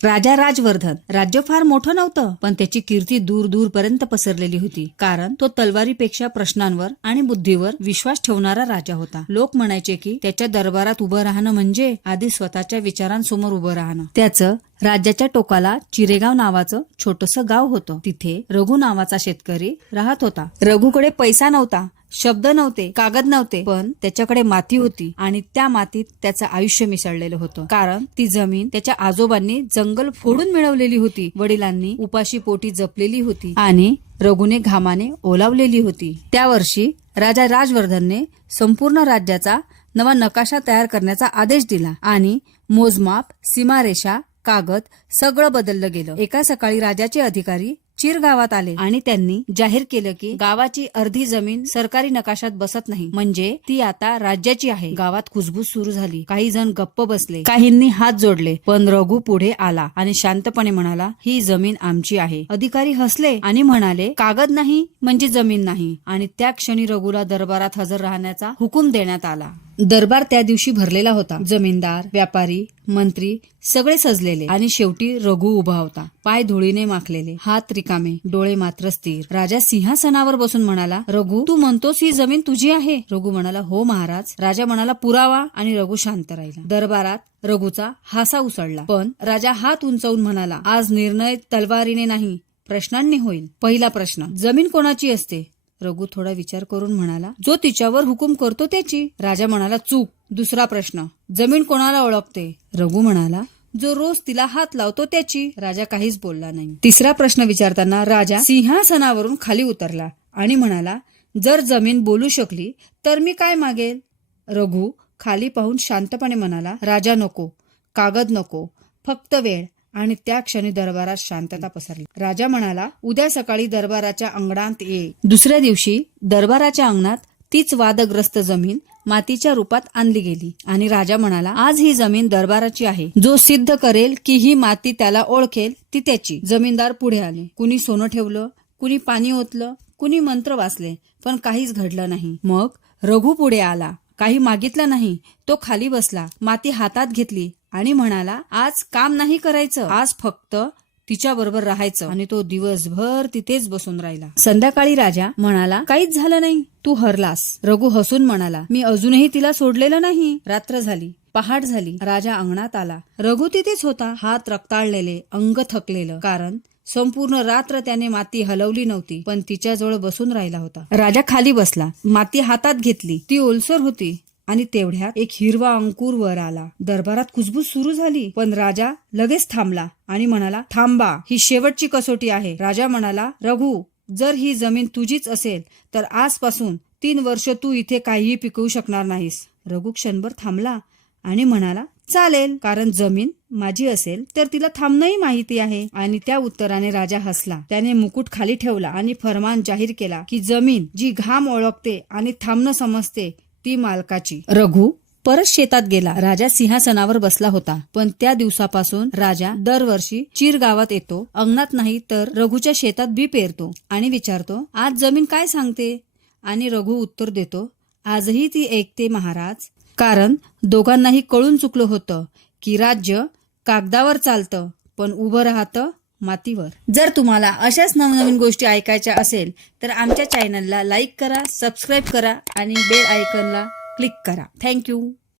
राजा राजवर्धन राज्य फार मोठं नव्हतं, पण त्याची कीर्ती दूर दूर पर्यंत पसरलेली होती, कारण तो तलवारीपेक्षा प्रश्नांवर आणि बुद्धीवर विश्वास ठेवणारा राजा होता. लोक म्हणायचे की त्याच्या दरबारात उभं राहणं म्हणजे आधी स्वतःच्या विचारांसमोर उभं राहणं. त्याचं राज्याच्या टोकाला चिरेगाव नावाचं छोटंसं गाव होतं. तिथे रघु नावाचा शेतकरी राहत होता. रघुकडे पैसा नव्हता, शब्द नव्हते, कागद नव्हते, पण त्याच्याकडे माती होती आणि त्या मातीत त्याचं आयुष्य मिसळलेलं होतं. कारण ती जमीन त्याच्या आजोबांनी जंगल फोडून मिळवलेली होती, वडिलांनी उपाशी पोटी जपलेली होती आणि रघुने घामाने ओलावलेली होती. त्या वर्षी राजा राजवर्धनने संपूर्ण राज्याचा नवा नकाशा तयार करण्याचा आदेश दिला आणि मोजमाप, सीमारेषा, कागद सगळं बदललं गेलं. एका सकाळी राजाचे अधिकारी चिर गावात आले आणि त्यांनी जाहीर केलं की गावाची अर्धी जमीन सरकारी नकाशात बसत नाही, म्हणजे ती आता राज्याची आहे. गावात कुजबूज सुरू झाली. काही जण गप्प बसले, काहींनी हात जोडले, पण रघु पुढे आला आणि शांतपणे म्हणाला, ही जमीन आमची आहे. अधिकारी हसले आणि म्हणाले, कागद नाही म्हणजे जमीन नाही. आणि त्या क्षणी रघुला दरबारात हजर राहण्याचा हुकूम देण्यात आला. दरबार त्या दिवशी भरलेला होता. जमीनदार, व्यापारी, मंत्री सगळे सजलेले आणि शेवटी रघु उभा होता. पाय धुळीने माखलेले, हात रिकामे, डोळे मात्र स्थिर. राजा सिंहासनावर बसून म्हणाला, रघु, तू म्हणतोस ही जमीन तुझी आहे? रघु म्हणाला, हो महाराज. राजा म्हणाला, पुरावा. आणि रघु शांत राहिला. दरबारात रघुचा हासा उसळला, पण राजा हात उंचावून म्हणाला, आज निर्णय तलवारीने नाही, प्रश्नांनी होईल. पहिला प्रश्न, जमीन कोणाची असते? रघु थोडा विचार करून म्हणाला, जो तिच्यावर हुकूम करतो त्याची. राजा म्हणाला, चूक. दुसरा प्रश्न, जमीन कोणाला ओळखते? रघु म्हणाला, जो रोज तिला हात लावतो त्याची. राजा काहीच बोलला नाही. तिसरा प्रश्न विचारताना राजा सिंहासनावरून खाली उतरला आणि म्हणाला, जर जमीन बोलू शकली तर मी काय मागेल? रघु खाली पाहून शांतपणे म्हणाला, राजा नको, कागद नको, फक्त वेळ. आणि त्या क्षणी दरबारात शांतता पसरली. राजा म्हणाला, उद्या सकाळी दरबाराच्या अंगणात ये. दुसऱ्या दिवशी दरबाराच्या अंगणात तीच वादग्रस्त जमीन मातीच्या रूपात आणली गेली आणि राजा म्हणाला, आज ही जमीन दरबाराची आहे. जो सिद्ध करेल की ही माती त्याला ओळखेल ती त्याची. जमीनदार पुढे आले. कुणी सोनं ठेवलं, कुणी पाणी ओतलं, कुणी मंत्र वाचले, पण काहीच घडलं नाही. मग रघु पुढे आला. काही मागितलं नाही. तो खाली बसला, माती हातात घेतली आणि म्हणाला, आज काम नाही करायचं, आज फक्त तिच्या बरोबर राहायचं. आणि तो दिवसभर तिथेच बसून राहिला. संध्याकाळी राजा म्हणाला, काहीच झालं नाही, तू हरलास. रघु हसून म्हणाला, मी अजूनही तिला सोडलेलं नाही. रात्र झाली, पहाट झाली. राजा अंगणात आला. रघु तिथेच होता, हात रक्ताळलेले, अंग थकलेलं, कारण संपूर्ण रात्र त्याने माती हलवली नव्हती, पण तिच्याजवळ बसून राहिला होता. राजा खाली बसला, माती हातात घेतली. ती ओलसर होती आणि तेवढ्यात एक हिरवा अंकुर वर आला. दरबारात कुजबूज सुरू झाली, पण राजा लगेच थांबला आणि म्हणाला, थांबा, ही शेवटची कसोटी आहे. राजा म्हणाला, रघु, जर ही जमीन तुझीच असेल तर आजपासून 3 वर्ष तू इथे काहीही पिकवू शकणार नाहीस. रघु क्षणभर थांबला आणि म्हणाला, चालेल, कारण जमीन माझी असेल तर तिला थांबणंही माहिती आहे. आणि त्या उत्तराने राजा हसला. त्याने मुकुट खाली ठेवला आणि फरमान जाहीर केला की जमीन जी घाम ओळखते आणि थांबणं समजते ती मालकाची. रघु परत शेतात गेला. राजा सिंहासनावर बसला होता, पण त्या दिवसापासून राजा दरवर्षी चिर गावात येतो. अंगणात नाही तर रघुच्या शेतात बी पेरतो आणि विचारतो, आज जमीन काय सांगते? आणि रघु उत्तर देतो, आजही ती ऐकते महाराज. कारण दोघांनाही कळून चुकलं होतं की राज्य कागदावर चालतं, पण उभं राहतं मातीवर. जर तुम्हाला अशाच नवनवीन गोष्टी ऐकायच्या असेल तर आमच्या चॅनलला लाईक करा, सबस्क्राईब करा आणि बेल आयकॉनला क्लिक करा. थँक्यू.